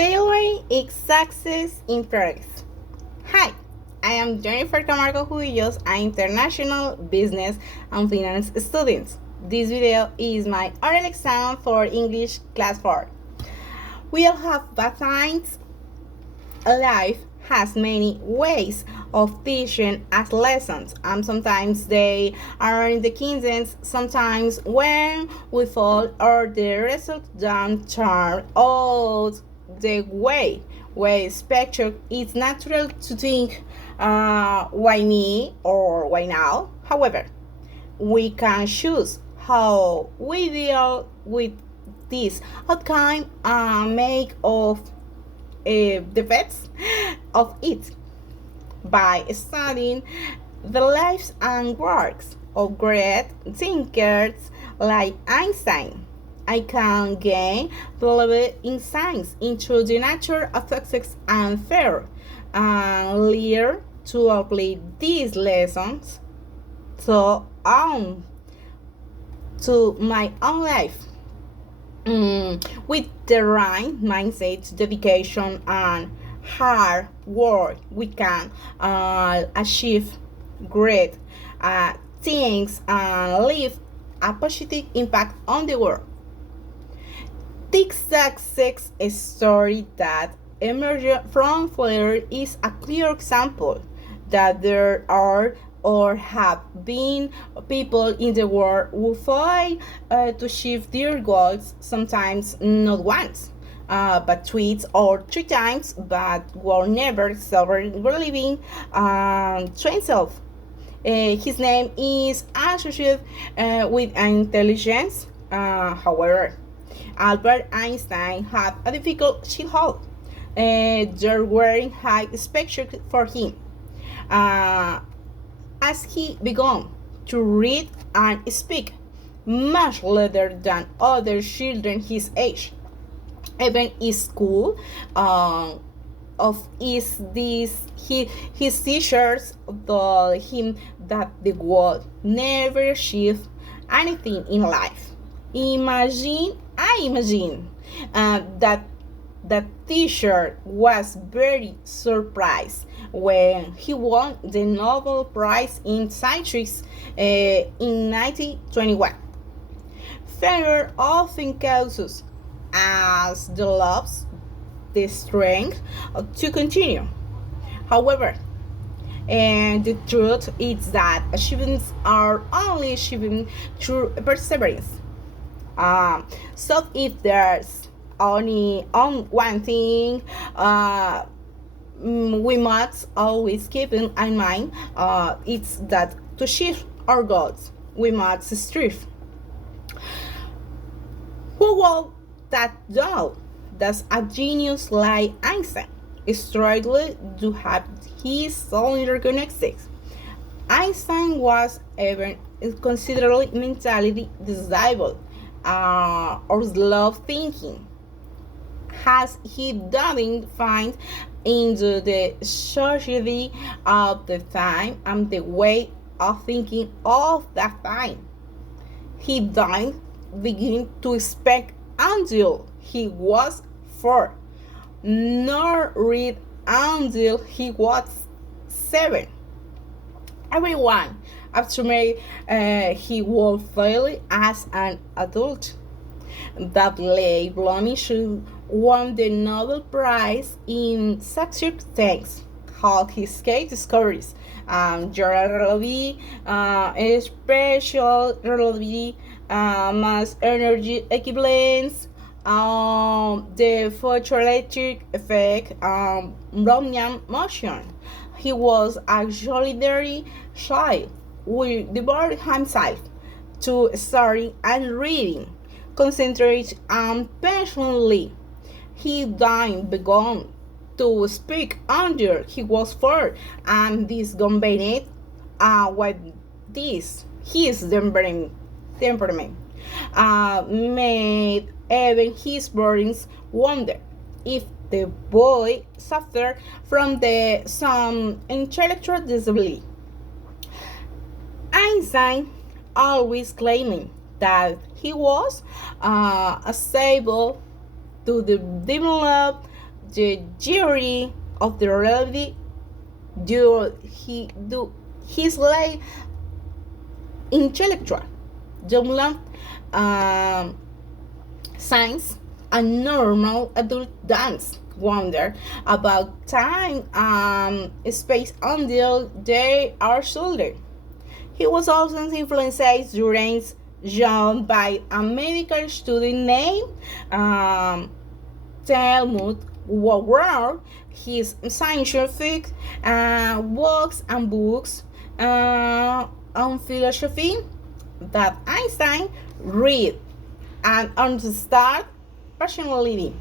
Tailoring is success in practice. Hi, I am Jennifer Camargo Jubillos, an international business and finance student. This video is my oral exam for English class 4. We all have bad times. Life has many ways of teaching us lessons, and sometimes they are in the kingdoms, sometimes when we fall or the result don't turn out the way we expected. It's natural to think, why me or why now? However, we can choose how we deal with this outcome and make of the best of it by studying the lives and works of great thinkers like Einstein. I can gain valuable insights into the nature of success and fear and learn to apply these lessons so on to my own life. With the right mindset, dedication, and hard work, we can achieve great things and leave a positive impact on the world. This success story that emerged from failure is a clear example that there are or have been people in the world who fail to achieve their goals, sometimes not once, but twice or three times, but were never believing to himself. His name is associated with intelligence. However, Albert Einstein had a difficult childhood. There were high expectations for him. As he began to read and speak much later than other children his age. Even in school, his teachers told him that the world never achieved anything in life. I imagine that the teacher was very surprised when he won the Nobel Prize in Physics in 1921. Failure often causes us the loves, the strength to continue. However, and the truth is that achievements are only achieved through perseverance. So if there's only on one thing we must always keep in mind, it's that to achieve our goals we must strive. Who will that know? That's a genius like Einstein struggled to have his own recognitions. Einstein was even considerably mentally disabled or slow thinking, as he didn't find into the society of the time and the way of thinking of that time. He didn't begin to speak until he was 4, nor read until he was 7. Everyone after me he would fail as an adult. That Leigh Blomich won the Nobel Prize in Physics called his case discoveries, general relativity, special relativity, mass energy equivalence, the photoelectric effect, Brownian motion. He was a solitary child who devoted himself to studying and reading, concentrate and passionately. He then began to speak under he was 4, and this combined with this his temperament made even his parents wonder if the boy suffered from some intellectual disability. Einstein always claiming that he was able to develop the theory of the relativity do his like intellectual development, science, and normal adult dance wonder about time and space until they are children. He was also influenced during young by a medical student named Talmud Ward. His scientific works and books on philosophy that Einstein read and understood personality.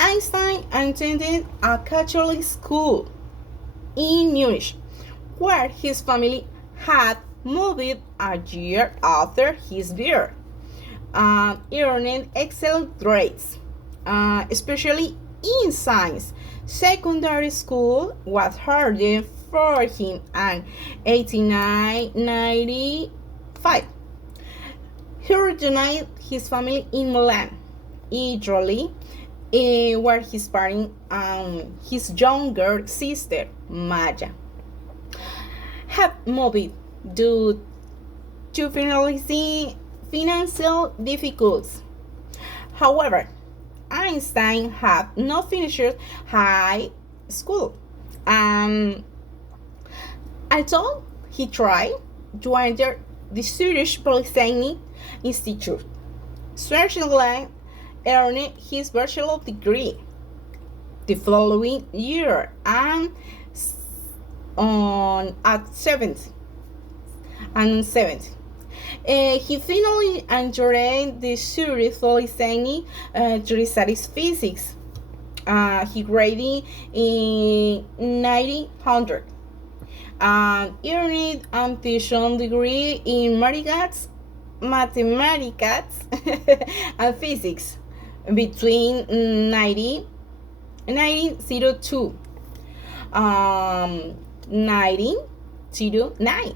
Einstein attended a Catholic school in Munich, where his family had moved a year after his birth, earning excellent grades, especially in science. Secondary school was harder for him in 1895. He rejoined his family in Milan, Italy, where his parents and his younger sister, Maya, had moved due to financial difficulties. However, Einstein had not finished high school. Although he tried to enter the Zurich Polytechnic Institute, Switzerland earned his bachelor's degree the following year and at 70 and 70. He finally entered the Zurich Polytechnic to study physics. He graded in 1900 and earned a tuition degree in mathematics and physics between 1902 1909.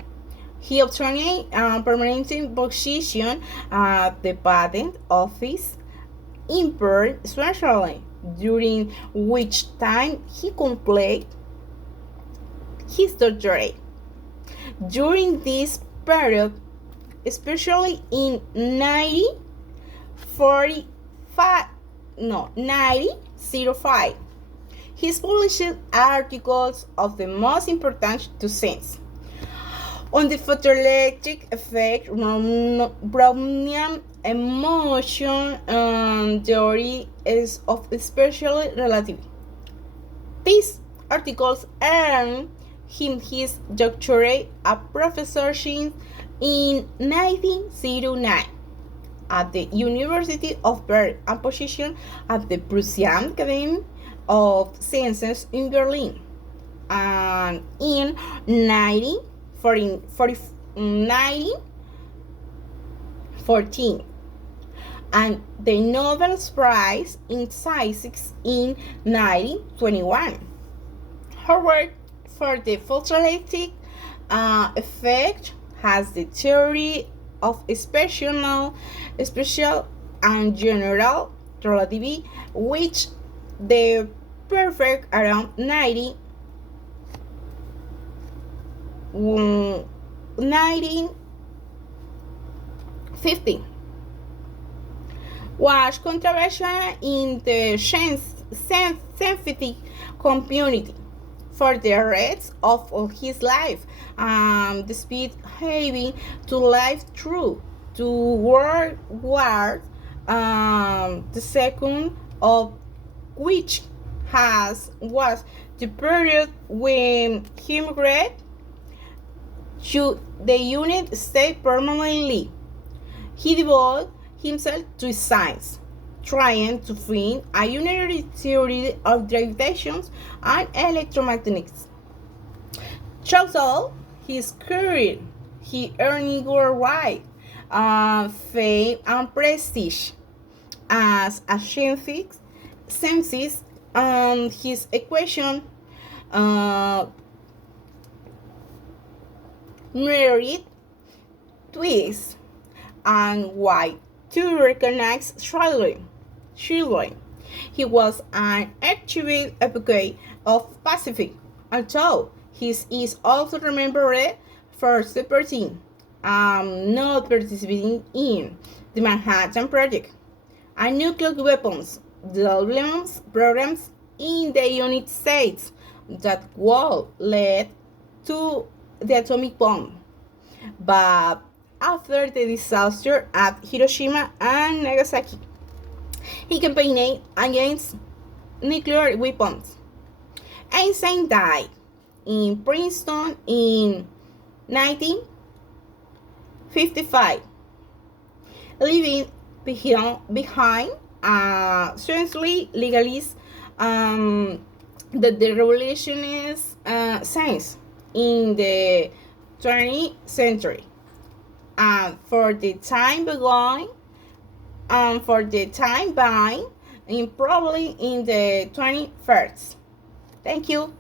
He obtained a permanent position at the patent office in Bern, Switzerland, during which time he completed his doctorate. During this period, especially in 1905, he published articles of the most importance to science on the photoelectric effect, Brownian emotion, and theory is of special relativity. These articles earned him his doctorate at professorship in 1909 at the University of Bern and position at the Prussian Academy of Sciences in Berlin. And in 1914, and the Nobel Prize in Physics in 1921. Her work for the photoelectric effect has the theory of special and general relativity, which the perfect around 1950 was controversial in the scientific community for the rest of his life, despite having to live through to World War the second, of which was the period when he migrated to the United States permanently. He devoted himself to science, trying to find a unitary theory of gravitation and electromagnetics. Throughout his career, he earned worldwide fame and prestige as a scientist, and his equation merit twice and why to recognize children. He was an active advocate of Pacific, although he is also remembered for supporting, not participating in, the Manhattan Project, and nuclear weapons development programs in the United States that would lead to the atomic bomb. But after the disaster at Hiroshima and Nagasaki, he campaigned against nuclear weapons. Einstein died in Princeton in 1955, leaving behind a strangely legalist that the revolutionist science in the 20th century. And for the time being, probably in the 21st. Thank you.